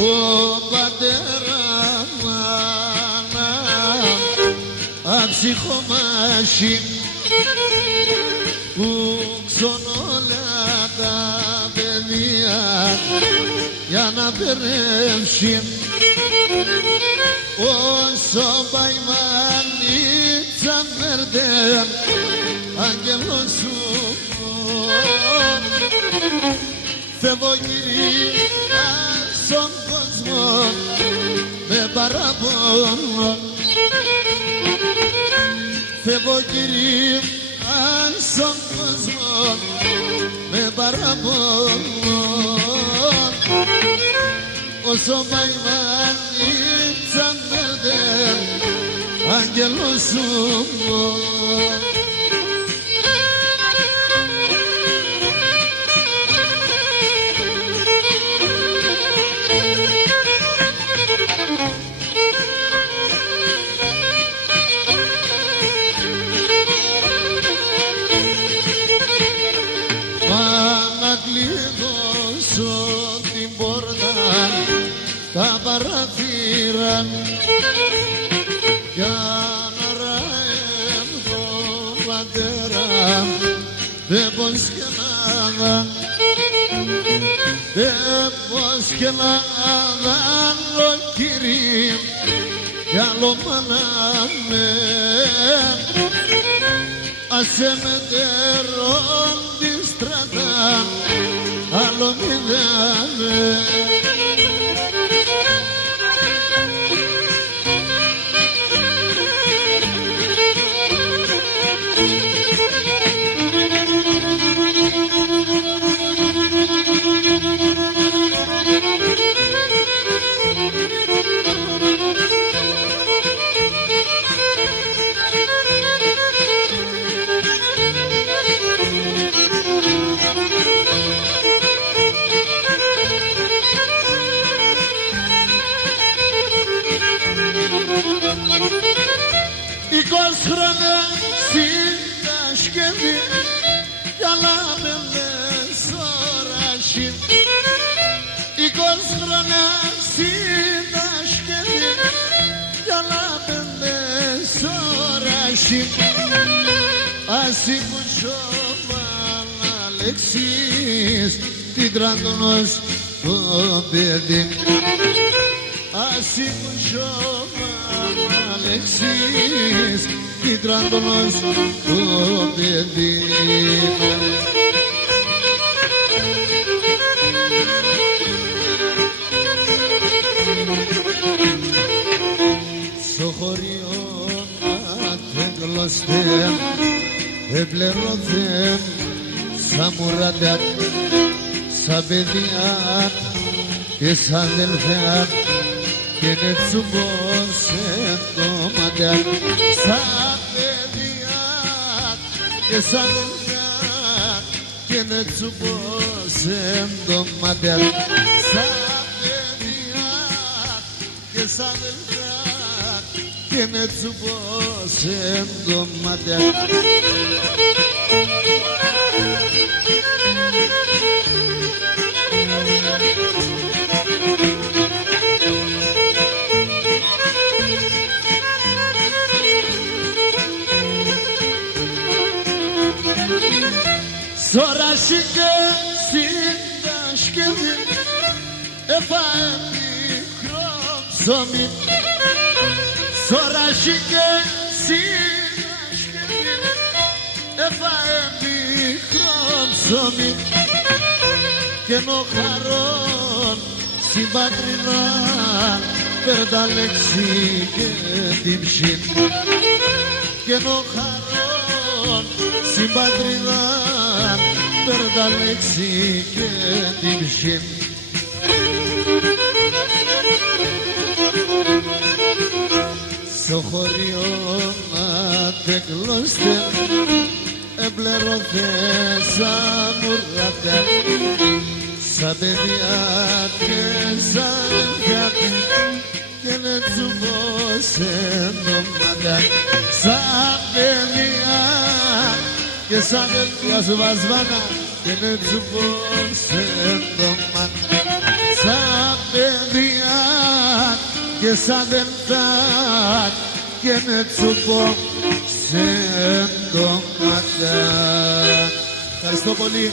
ο πατέρα μάνα αψυχομάχη που ξονόλα τα παιδιά για να περεύσει όσο παϊμάνιτσα βέρτε άγγελος σου φεύγω γυρικά στον κόσμο με παραπονό φεύγω γυρικά στον κόσμο με παραπονό όσο παϊμάνιτσα βέρτε άγγελος σου την πόρτα τα παραθύραν για να ραέμ τον πατέρα δεν πως και νάδα δεν πως και νάδα ο κύρι κι άλλο μανάμε άσε με τερών τη στρατά άλλο μιλάμε χρόνια στην σκευή κι άλλα πέντε ώραση 20 χρόνια στην σκευή κι άλλα πέντε ώραση ας υποσώμαν Αλεξής την τραντωνός το παιδί ας υποσώμαν Αλεξής την τραντωνός το παιδί στο χωριό να τεγλώστε εμπλερώθεν σαν μουράντα σαν παιδιά και σαν αδελφιά και είναι τσουμπόσεν το μαντά σαν παιδιά και σαν αδελφιά και είναι τσουμπόσεν το μαντά σαν παιδιά και σαν αδελφιά και είναι τσουμπόσεν το μαντά Σωράσει και συντασκευή έφαε μικρό ψωμί Σωράσει και συντασκευή έφαε μικρό ψωμί και ενώ χαρών συμπατρινά πέρτα λέξη και την ψήν και ενώ χαρών συμπατρινά πέρτα λέξη και την ψήν στο χωριό να τεγλώστε εμπλερώθε σαν ουράτα σαν παιδιά και σαν παιδιά και να τσουμπώσε το μάτα σαν παιδιά και σαν παιδιά σου βασβάνα και να τσουμπώσε το μάτα σαν παιδιά και σαν δεν θα και να τσουπώ σε ντόματα. Ευχαριστώ πολύ.